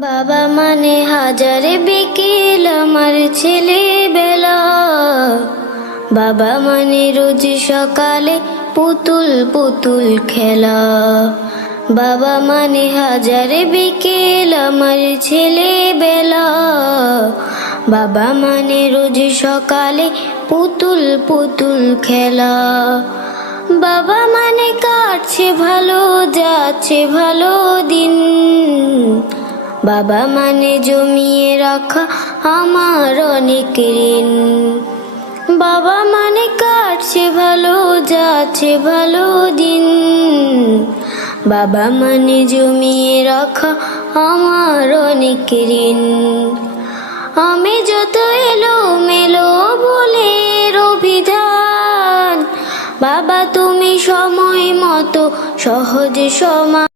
বাবা মানে হাজার বিকেল আমার ছেলেবেলা, বাবা মানে রোজ সকালে পুতুল পুতুল খেলা। বাবা মানে হাজার বিকেল আমার ছেলেবেলা, বাবা মানে রোজ সকালে পুতুল পুতুল খেলা। বাবা মানে কাটছে ভালো যাচ্ছে ভালো দিন, বাবা মানে জমিয়ে রাখা আমার অনেক ঋণ। বাবা মানে কাটছে ভালো যাচ্ছে ভালো দিন, বাবা মানে জমিয়ে রাখা আমার অনেক ঋণ। আমি যত এলো মেলো বলে অভিধান, বাবা তুমি সময় মতো সহজ সমাধান।